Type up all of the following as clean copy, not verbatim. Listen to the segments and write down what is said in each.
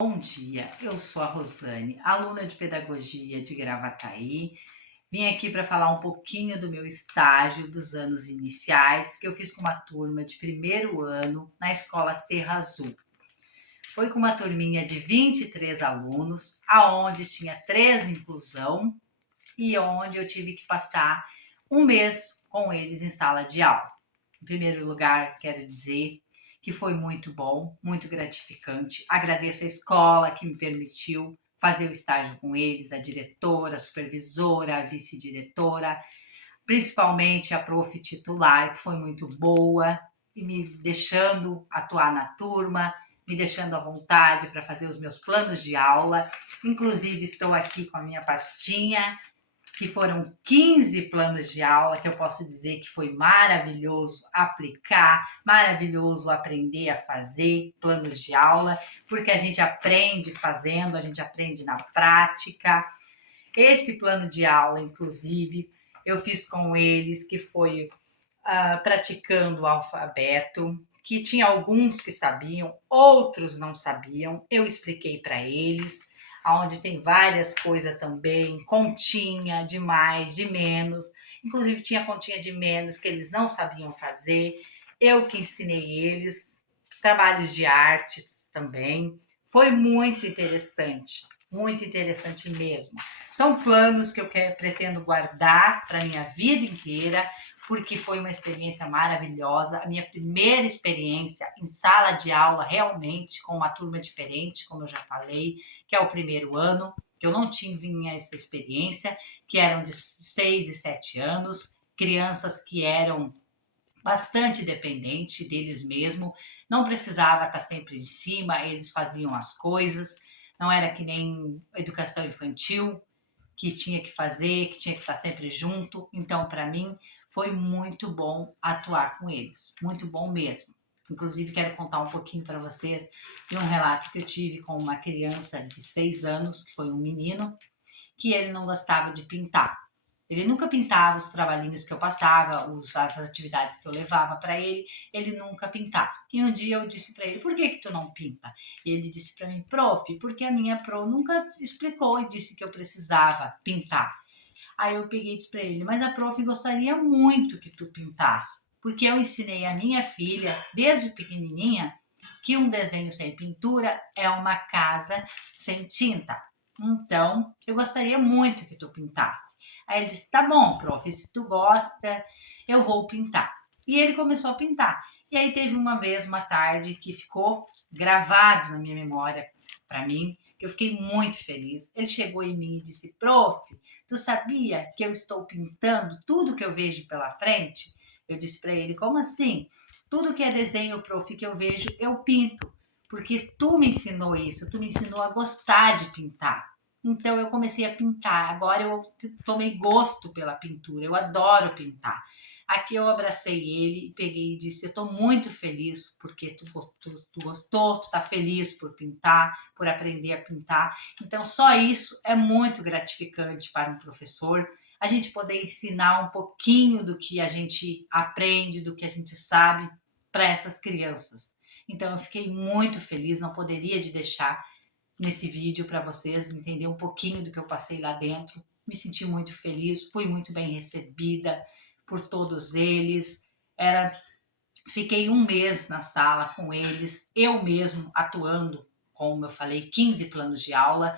Bom dia, eu sou a Rosane, aluna de Pedagogia de Gravataí. Vim aqui para falar um pouquinho do meu estágio dos anos iniciais, que eu fiz com uma turma de primeiro ano na Escola Serra Azul. Foi com uma turminha de 23 alunos, aonde tinha 3 inclusão e onde eu tive que passar um mês com eles em sala de aula. Em primeiro lugar, quero dizer que foi muito bom, muito gratificante. Agradeço a escola que me permitiu fazer o estágio com eles, a diretora, a supervisora, a vice-diretora, principalmente a prof titular, que foi muito boa e me deixando atuar na turma, me deixando à vontade para fazer os meus planos de aula. Inclusive, estou aqui com a minha pastinha, que foram 15 planos de aula, que eu posso dizer que foi maravilhoso aplicar, maravilhoso aprender a fazer planos de aula, porque a gente aprende fazendo, a gente aprende na prática. Esse plano de aula, inclusive, eu fiz com eles, que foi praticando o alfabeto, que tinha alguns que sabiam, outros não sabiam, eu expliquei para eles, onde tem várias coisas também, continha de mais, de menos, inclusive tinha continha de menos que eles não sabiam fazer, eu que ensinei eles, trabalhos de artes também, foi muito interessante mesmo. São planos que eu pretendo guardar para a minha vida inteira, porque foi uma experiência maravilhosa, a minha primeira experiência em sala de aula, realmente, com uma turma diferente, como eu já falei, que é o primeiro ano, que eu não tinha essa experiência, que eram de 6 e 7 anos, crianças que eram bastante dependentes deles mesmo, não precisava estar sempre em cima, eles faziam as coisas, não era que nem educação infantil, que tinha que fazer, que tinha que estar sempre junto. Então, para mim, foi muito bom atuar com eles, muito bom mesmo. Inclusive, quero contar um pouquinho para vocês de um relato que eu tive com uma criança de 6 anos, que foi um menino, que ele não gostava de pintar. Ele nunca pintava os trabalhinhos que eu passava, as atividades que eu levava para ele, ele nunca pintava. E um dia eu disse para ele, por que que tu não pinta? E ele disse para mim, prof, porque a minha pro nunca explicou e disse que eu precisava pintar. Aí eu peguei e disse para ele, mas a prof gostaria muito que tu pintasse, porque eu ensinei a minha filha, desde pequenininha, que um desenho sem pintura é uma casa sem tinta. Então, eu gostaria muito que tu pintasse. Aí ele disse, tá bom, prof, se tu gosta, eu vou pintar. E ele começou a pintar. E aí teve uma vez, uma tarde, que ficou gravado na minha memória para mim, que eu fiquei muito feliz. Ele chegou em mim e disse, prof, tu sabia que eu estou pintando tudo que eu vejo pela frente? Eu disse para ele, como assim? Tudo que é desenho, prof, que eu vejo, eu pinto. Porque tu me ensinou isso, tu me ensinou a gostar de pintar. Então eu comecei a pintar. Agora eu tomei gosto pela pintura. Eu adoro pintar. Aqui eu abracei ele e peguei e disse: eu estou muito feliz porque tu gostou, tu está feliz por pintar, por aprender a pintar. Então só isso é muito gratificante para um professor. A gente poder ensinar um pouquinho do que a gente aprende, do que a gente sabe para essas crianças. Então eu fiquei muito feliz, não poderia de deixar nesse vídeo para vocês entender um pouquinho do que eu passei lá dentro. Me senti muito feliz, fui muito bem recebida por todos eles. Fiquei um mês na sala com eles, eu mesmo atuando, como eu falei, 15 planos de aula,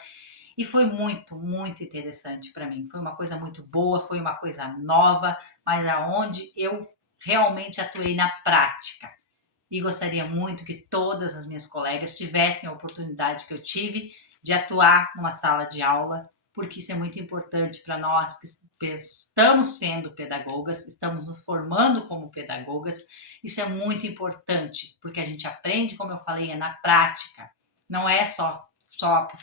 e foi muito, muito interessante para mim. Foi uma coisa muito boa, foi uma coisa nova, mas aonde eu realmente atuei na prática e gostaria muito que todas as minhas colegas tivessem a oportunidade que eu tive de atuar numa sala de aula, porque isso é muito importante para nós que estamos sendo pedagogas, estamos nos formando como pedagogas. Isso é muito importante, porque a gente aprende, como eu falei, é na prática, não é só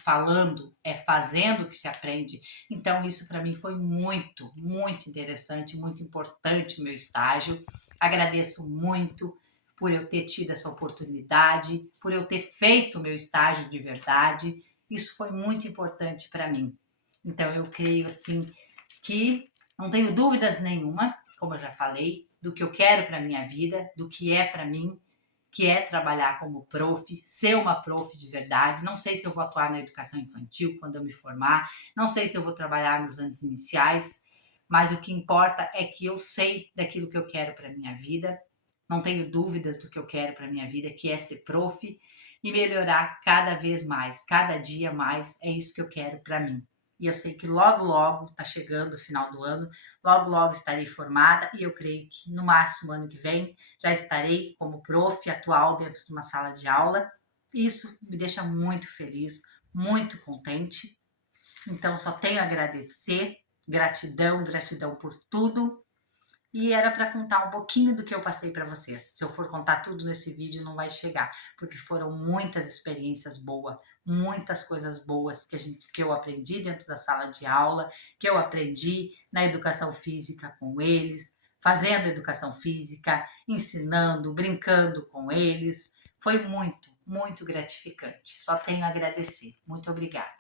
falando, é fazendo que se aprende. Então, isso para mim foi muito, muito interessante, muito importante o meu estágio. Agradeço muito por eu ter tido essa oportunidade, por eu ter feito o meu estágio de verdade. Isso foi muito importante para mim. Então, eu creio assim que não tenho dúvidas nenhuma, como eu já falei, do que eu quero para minha vida, do que é para mim, que é trabalhar como prof, ser uma prof de verdade. Não sei se eu vou atuar na educação infantil quando eu me formar, não sei se eu vou trabalhar nos anos iniciais, mas o que importa é que eu sei daquilo que eu quero para minha vida, não tenho dúvidas do que eu quero para minha vida, que é ser prof e melhorar cada vez mais, cada dia mais, é isso que eu quero para mim. E eu sei que logo, logo, está chegando o final do ano, logo, logo estarei formada e eu creio que no máximo ano que vem já estarei como prof atual dentro de uma sala de aula. Isso me deixa muito feliz, muito contente. Então, só tenho a agradecer, gratidão, gratidão por tudo. E era para contar um pouquinho do que eu passei para vocês. Se eu for contar tudo nesse vídeo, não vai chegar, porque foram muitas experiências boas, muitas coisas boas que eu aprendi dentro da sala de aula, que eu aprendi na educação física com eles, fazendo educação física, ensinando, brincando com eles. Foi muito, muito gratificante. Só tenho a agradecer. Muito obrigada.